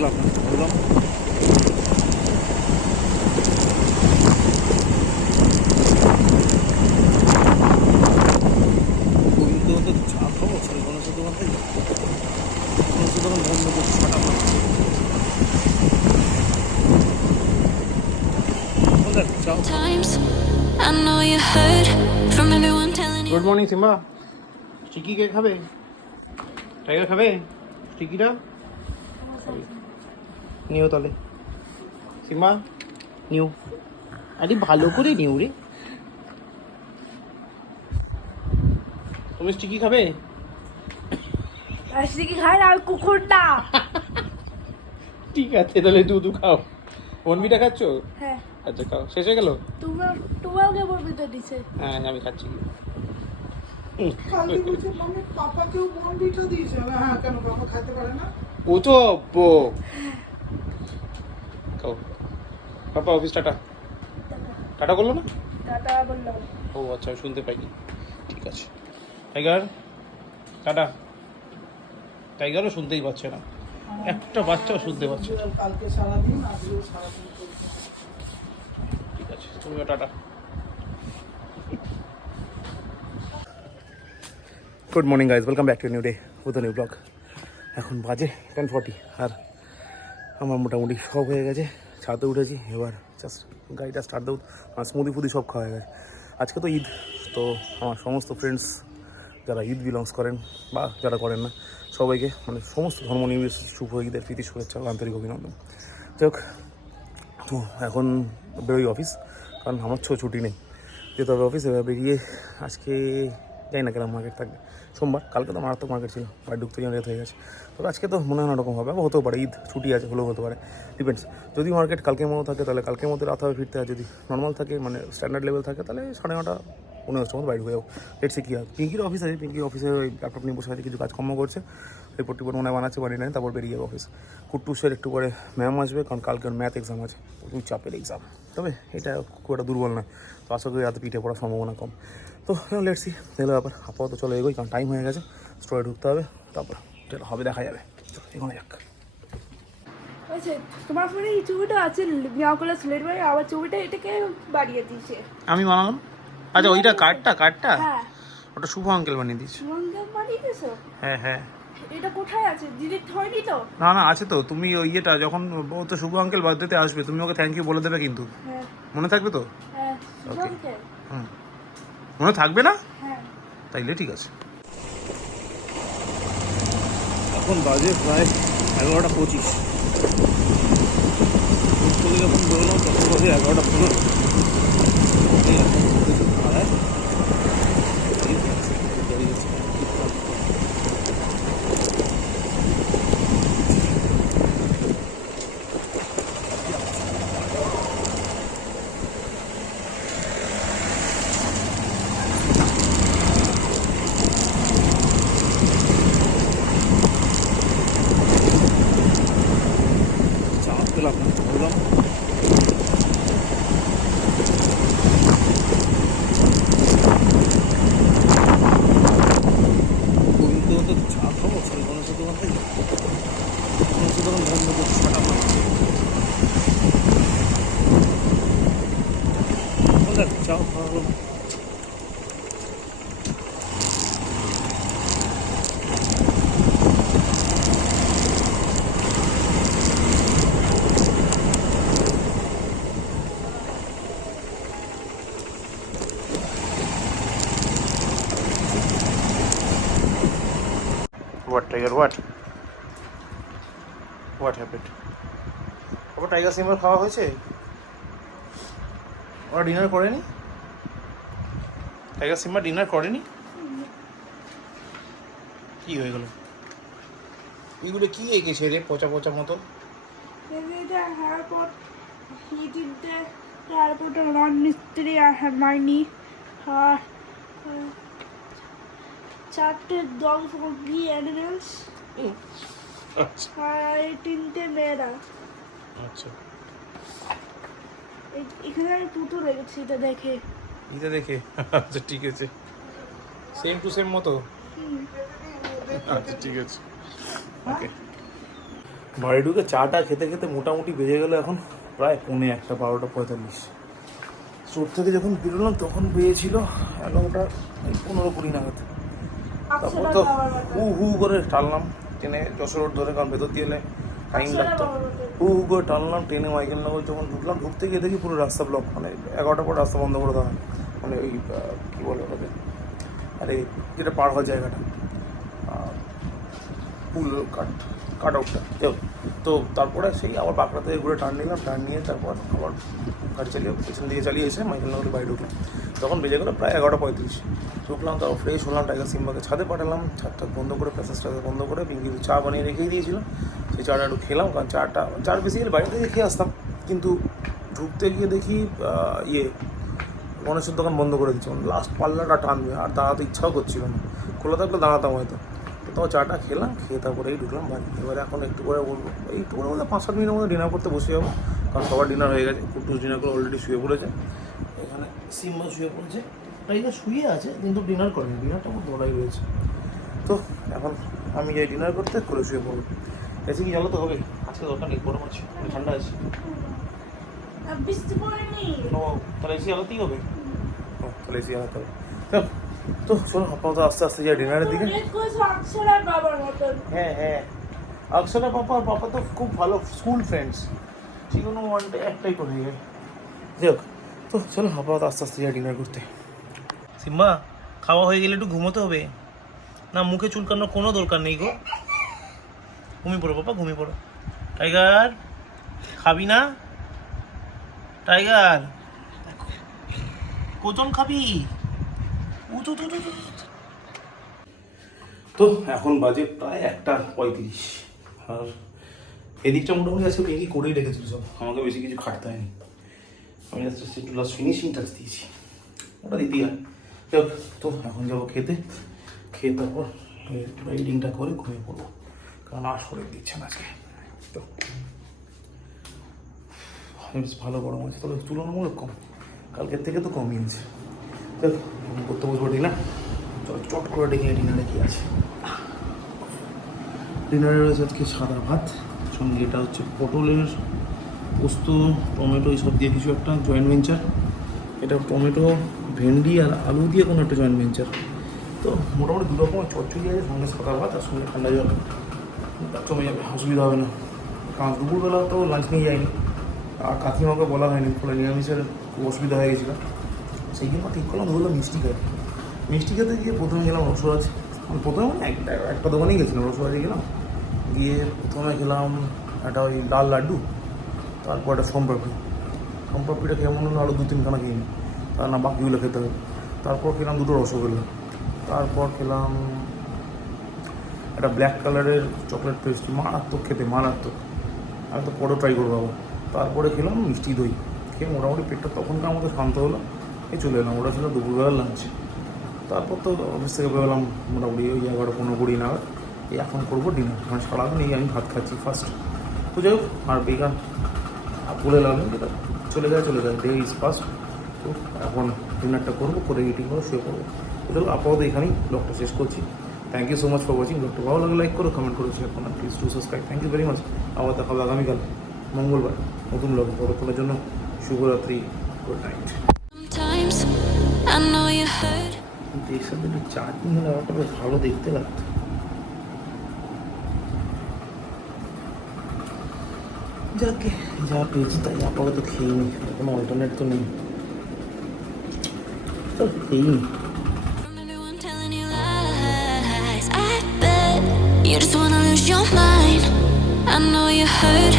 পেলাম না, বললাম গোবিন্দ চা খাবো ছেলে গণেশ দোকান থেকে। গণেশ দোকান বন্ধ করছে, ছটা মারছে। Good morning Simba. স্টিকি কে খাবে? টাইগার খাবে স্টিকিটা? নিও তাহলে সিম্বা, নিও। আরে ভালো করে নিও রে। তুমি স্টিকি খাবে? স্টিকি খাই না, কুকুরটা। ঠিক আছে তাহলে দুধু খাও। বনবিটা খাচ্ছ? হ্যাঁ। আচ্ছা খাও, শেষ হয়ে গেল? তোমার কে বলবিটা দিছে? হ্যাঁ আমি খাচ্ছি। কালকে বলছে মানে পাপাকেও বনবিটা দিয়েছে। হ্যাঁ, কেন পাপা খেতে পারে না? ও তো খাও। পাপা অফিস টাটা টাটা করলো না? টাটা বললাম। ও আচ্ছা শুনতে পাইনি। ঠিক আছে টাইগার টাটা। টাইগারও শুনতেই পাচ্ছে না, একটা বাচ্চাও শুনতে পাচ্ছে না। কালকে সারাদিন, আজকেও সারাদিন করছে। ঠিক আছে তুমিও tata. Good morning guys, welcome back to new day with new blog. এখন বাজে 10:40 আর আমার মোটামুটি সব হয়ে গেছে। ছাদে উঠেছি, এবার জাস্ট গাড়িটা স্টার্ট দেবো। আর স্মুদি ফুদি সব খাওয়া হয়ে গেছে। আজকে তো ঈদ, তো আমার সমস্ত ফ্রেন্ডস যারা ঈদ বিলংস করেন বা যারা করেন না, সবাইকে মানে সমস্ত ধর্ম নির্বিশেষে শুভ ঈদের প্রীতি শুভেচ্ছা ও আন্তরিক অভিনন্দন। যাই হোক, তো এখন বেরোই অফিস, কারণ আমার ছুটি নেই, যেতে হবে অফিস। এবার বেরিয়ে আজকে যাই না কেন মার্কেট থাকবে সোমবার, কালকে তো মারাত্মক মার্কেট ছিল, বাড়ি ঢুকতে যেন লেট হয়ে গেছে। তবে আজকে তো মনে হয় না ওরকম হবে, হতেও পারে, ঈদ ছুটি আছে হলেও হতে পারে, ডিপেন্ডস। যদি মার্কেট কালকের মতো থাকে তাহলে কালকের মধ্যে রাত হবে ফিরতে, আর যদি নর্মাল থাকে মানে স্ট্যান্ডার্ড লেভেল থাকে তাহলে 9:30 11টার মতো বাইরে হয়ে যাবো। লেটসি কী হয়। পিঙ্কির অফিস আছে, পিঙ্কির অফিসে ওই ল্যাপটপ নিয়ে বসে আছে, কিছু কাজকর্ম করছে, রিপোর্ট মনে হয় বানাচ্ছে, বানিয়ে নেয়, তারপর বেরিয়ে যাবে অফিস। কুট্টুসের একটু করে ম্যাম আসবে, কারণ কালকে ওর ম্যাথ এক্সাম আছে, প্রচুর চাপের এক্সাম। তবে এটা খুব একটা দুর্বল নয়, তো আশা করি রাতে পিঠে পড়ার সম্ভাবনা কম। তো লেটসি তাহলে ব্যাপার, আপাতত চলে এগোই, কারণ টাইম হয়ে গেছে, স্টোরে ঢুকতে হবে, তারপর যেটা হবে দেখা যাবে। এখানে যাক। আচ্ছা, তোমার ফোনে এই ছবিটা আছে, মিয়াকলা সিলেট বাড়ি, আবার ছবিটা এটাকে বাড়িয়ে দিয়েছে। আমি বানালাম। আচ্ছা ওইটা কার্ডটা হ্যাঁ, ওটা শুভ আঙ্কেল বানিয়ে দিয়েছে। সুমনকে বাড়িয়ে দিয়েছো? হ্যাঁ হ্যাঁ। এটা কোথায় আছে? ডিলিট হয়নি তো? না আছে তো, তুমি ওই ইয়েটা যখন ও তো শুভ আঙ্কেল বার্থডেতে আসবে, তুমি ওকে থ্যাংক ইউ বলে দেবে কিন্তু, হ্যাঁ মনে থাকবে তো? হ্যাঁ, ওকে। সুমনকে। হুম, মনে থাকবে না? হ্যাঁ। তাইলে ঠিক আছে। এখন বাজে প্রায় 11:25। যখন বেরোলাম তখন বাজে 11:15। চাপ পেলাম না, বললাম গোবিন্দ চা খাবো ছেলে গণেশ দোকান থেকে। গণেশ দোকান বন্ধ করছে, ছটা মারছে। চা খাওয়া হলো না। What Tiger? What happened? আবার টাইগার সিম্বার খাওয়া হয়েছে? ওরা ডিনার করেনি? টাইগার সিম্বা ডিনার করেনি? কি হয়ে গেল? এইগুলো কি এঁকেছে রে পচা পচা মতো? এটা হ্যারি পটার, এই তিনটে হ্যারি পটার, রন মিস্ত্রি আর হারমাইনি, আর চারটে ডগ ফর বি অ্যানিমেলস, আচ্ছা আর এই তিনটে মেয়েরা। আচ্ছা, এখানে আমি দুটো রেখেছি, এটা দেখে। এটা দেখে আচ্ছা ঠিক আছে, সেম টু সেম মতো। আচ্ছা ঠিক আছে, ওকে। বাড়ি ঢুকে চাটা খেতে খেতে মোটামুটি বেজে গেল এখন প্রায় 1:45, 12:45। স্টোর থেকে যখন বেরোলাম তখন বেজেছিল 11:15-20 নাগাদ। তারপর তো হু হু করে টানলাম ট্রেনে যশোর রোড ধরে, কারণ ভেতর দিয়ে এলে টাইম লাগতো। হু হু করে টানলাম ট্রেনে। মাইকেলনগর যখন ঢুকলাম, ঢুকতে গিয়ে দেখি পুরো রাস্তা ব্লক, মানে 11টার পর রাস্তা বন্ধ করে দেওয়া, মানে ওই কী বলে ওটাকে, আরে যেটা পার হওয়ার জায়গাটা, পুল কাট আউটটা। তো তারপরে সেই আবার বাঁকড়া থেকে ঘুরে টার্ন নিলাম, টার্ন নিয়ে তারপর আবার গাড়ি চালিয়ে পেছন দিকে চালিয়ে এসে মাইকেলনগরের বাড়ি ঢুকলাম। তখন বেজে গেলো প্রায় 11:35। ঢুকলাম, তারপর ফ্রেশ হলাম, টাইগার সিম্বাকে ছাদে পাঠালাম, ছাদটা বন্ধ করে, প্যাসেজটা বন্ধ করে, পিঙ্কি চা বানিয়ে রেখেই দিয়েছিলাম। সেই চাটা একটু খেলাম, কারণ চার বেসিক্যালি বাড়ি থেকে খেয়ে আসতাম, কিন্তু ঢুকতে গিয়ে দেখি গণেশের দোকান বন্ধ করে দিচ্ছে, মানে লাস্ট পাল্লাটা টানবে, আর দাঁড়াতে ইচ্ছাও করছিল না। খোলা থাকলে দাঁড়াতাম হয়তো। তো চাটা খেলাম, খেয়ে তারপরেই ঢুকলাম বাড়ি। এবারে এখন একটু করে বলবো, একটু করে বলতে 5-7 মিনিটের মধ্যে ডিনার করতে বসে যাবো, কারণ সবার ডিনার হয়ে গেছে। কুটুস ডিনার করে অলরেডি শুয়ে পড়েছে, এখানে সিম্বা শুয়ে পড়েছে, টাইগার শুয়ে আছে কিন্তু ডিনার করেনি, ডিনারটা আমার দৌড়াই রয়েছে। তো এখন আমি যাই ডিনার করতে, করে শুয়ে পড়বো। এসে কি জ্বালাতে হবে, আজকে দরকার নেই, গরম আছে, ঠান্ডা আছে। বৃষ্টি পড়েনি। ও তাহলে এসি জ্বালাতেই হবে, ও তাহলে এসি জ্বালাতে হবে। তো চলো আপাতত আস্তে আস্তে যাই ডিনারের দিকে। হ্যাঁ, অক্ষরা পাপা তো খুব ভালো স্কুল ফ্রেন্ডস, যে কোনো ওয়ানডে একটাই করে যায়। যাই হোক, তো চলো আপাতত আস্তে আস্তে যাই ডিনার করতে। সিম্বা, খাওয়া হয়ে গেলে একটু ঘুমোতে হবে না, মুখে চুলকানোর কোনো দরকার নেই গো। ঘুমিয়ে পড়ো পাপা, ঘুমিয়ে পড়ো। টাইগার খাবি না? টাইগার কজন খাবি? তো এখন বাজে প্রায় 1:35, আর এদিকটা মোটামুটি আজকে পেয়ে করেই রেখেছিল সব, আমাকে বেশি কিছু খাটতে হয়নি। আমি জাস্ট একটু লাস্ট ফিনিশিং টাচ দিয়েছি, ওটা দিতেই হয়। যাক, তো এখন যাবো খেতে, খেয়ে তারপর রাইডিংটা করে ঘুমিয়ে পড়বো, কারণ আর শরীর দিচ্ছে না আজকে। তো বেশ ভালো গরম আছে, তবে তুলনামূলক কম, কালকের থেকে তো কমই আছে। দেখ করতে বসবো ডিনার, চট করে ডেকে ডিনারে কি আছে। ডিনারে রয়েছে আজকে সাদা ভাত, সঙ্গে এটা হচ্ছে পটলের পোস্ত, টমেটো এইসব দিয়ে কিছু একটা জয়েন্ট ভেঞ্চার। এটা টমেটো, ভেন্ডি আর আলু দিয়ে কোনো একটা জয়েন্ট ভেঞ্চার। তো মোটামুটি 2 রকমের চচ্চড়ি আছে, সঙ্গে সাদা ভাত আর সঙ্গে ঠান্ডা জল, জমে যাবে, অসুবিধা হবে না। কারণ দুপুরবেলা তো লাঞ্চ নিয়ে যায়নি, আর কাকিমাকে বলা হয়নি, ফলে নিরামিষের খুব অসুবিধা হয়ে গেছিলো। সেই জন্য ঠিক করলাম ধরলাম মিষ্টি খাই। মিষ্টি খেতে গিয়ে প্রথমে গেলাম রসরাজ, প্রথমে একটা দোকানেই গেছিলাম, রসরাজে গেলাম, গিয়ে প্রথমে খেলাম একটা ওই লাল লাড্ডু, তারপর একটা সোমপাপড়িটা খেয়ে মনে হলো আরও 2-3 খানা খেয়ে নিই, তার না বাকিগুলো খেতে হবে। তারপর খেলাম 2টো রসগোল্লা, তারপর খেলাম একটা ব্ল্যাক কালারের চকলেট পেস্ট্রি, মারাত্মক খেতে, মারাত্মক। আমি তো পরও ট্রাই করবো আবার। তারপরে খেলাম মিষ্টি দই, খেয়ে মোটামুটি পেটটা তখনকার মতো শান্ত হলো, চলে এলাম। ওটা ছিল দুপুরবেলার লাঞ্চ। তারপর তো অফিস থেকে বেরোলাম মোটামুটি ওই 11-15-20 নাগাদ। এখন করবো ডিনার, মানে সারাদিন এই আমি ভাত খাচ্ছি ফার্স্ট। তো যাই হোক, আর বেকার বলে লাগলাম যেটা চলে যায়, ডে ইজ ফার্স্ট। তো এখন ডিনারটা করবো, করে ইটিং করে শুয়ে পড়বো। তো আপাতত এখানেই ব্লগটা শেষ করছি। Thank you so much for watching. ব্লগটা ভালো লাগলে লাইক করো, কমেন্ট করো, শেয়ার করো, please to subscribe. Thank you very much. আবার দেখা হবে আগামীকাল মঙ্গলবার নতুন ব্লগে। ততক্ষণের জন্য শুভরাত্রি, গুড নাইট। কিন্তু এর সাথে একটু চাটনি হলে ব্যাপারটা বেশ ভালো দেখতে লাগতো। যাকে যা পেয়েছি তাই আপাতত খেয়ে নিই, কোনো অল্টারনেট তো নেই, তো খেয়েই নিই। You just wanna lose your mind. I know you hurt.